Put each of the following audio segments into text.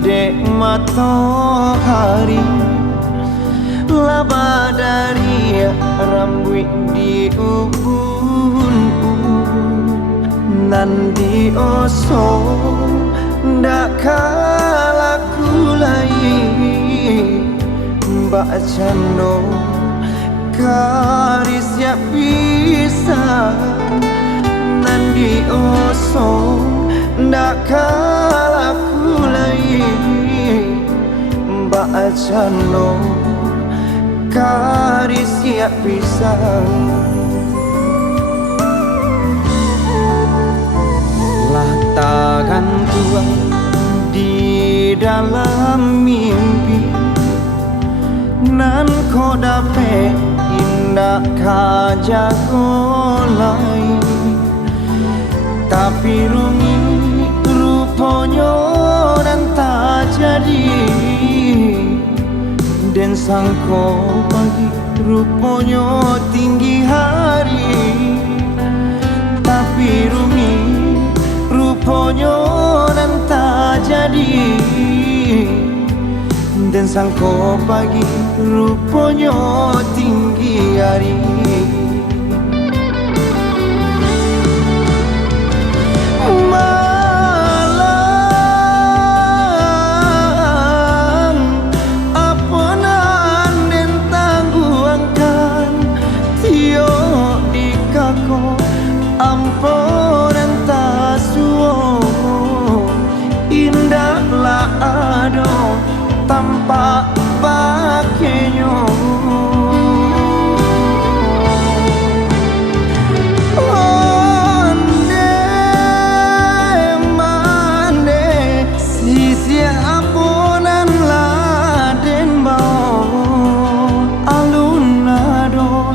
dek matahari laba dari rambut di ubun-ubun nan di osong ndak kalah kulai mbak cando karis ya bisa nan di osong ndak kalah kulai mbak cando karis ya bisa. Lah tangan tua di dalam mimpi nan kau dapat indah kajago lain tapi rumi rupanya dan tak jadi dan sangko pagi rupanya tinggi hari tapi rumi rupanya dan tak jadi dan sangko pagi rupanya tinggi hari. Ampunan tasuo indahlah ado tanpa pakainya onde mande sisi ampunan laden bau alun ado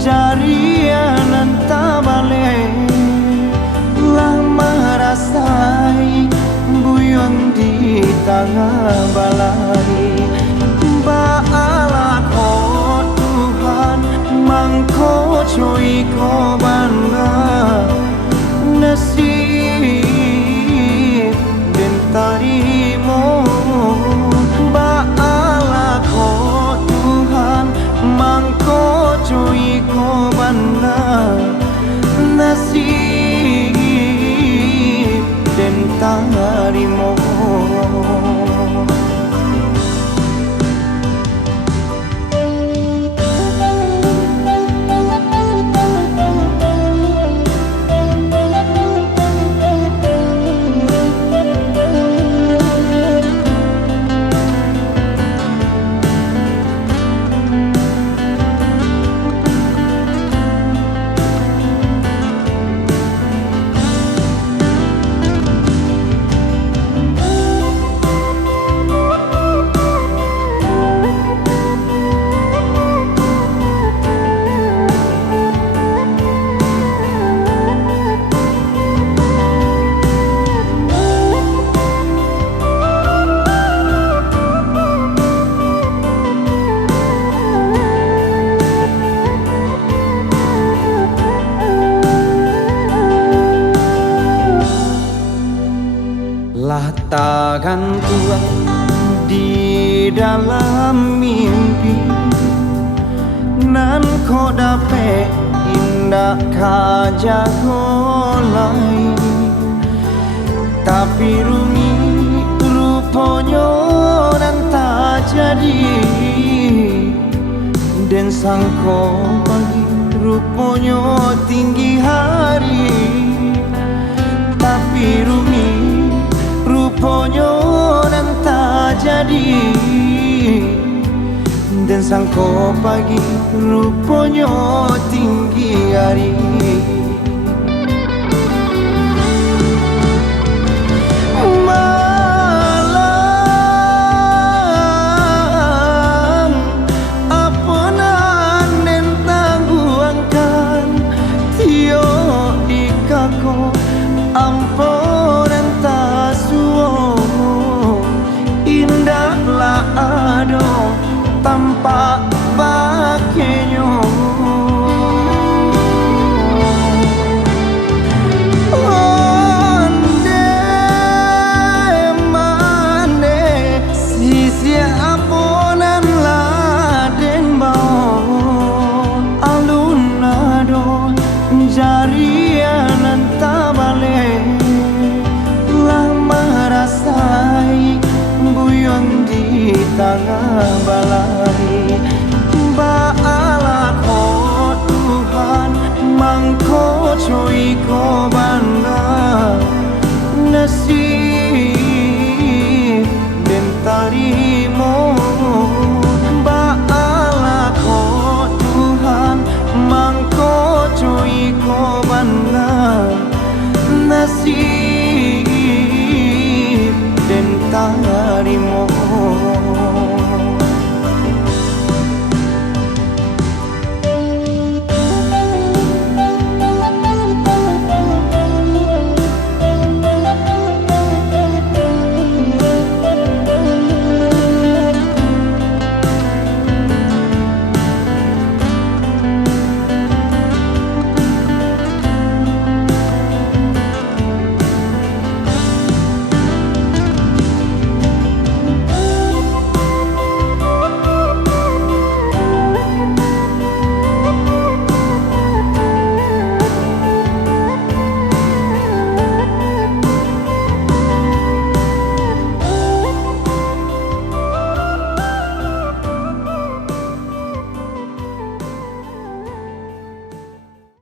jarian tabale lah merasai buyung di tengah balai ba'ala ko Tuhan mangko cuy ko bangga nasib dan tarimo ba'ala ko Tuhan mangko cuy ko bangga nasib dan tarimo. Lah tangan tua di dalam mimpi nan kau dapat indah kajago lain tapi rumi rupanya dan tak jadi dan sangko pagi rupanya tinggi hari tapi rumi rupanya dan tak jadi dan sangko pagi rupanya tinggi hari. Malam apunan dan tangguangkan tio di kako ampunan tasuo indahlah ado tanpa pakainya tengah balai Ba'ala ko Tuhan mangko coiko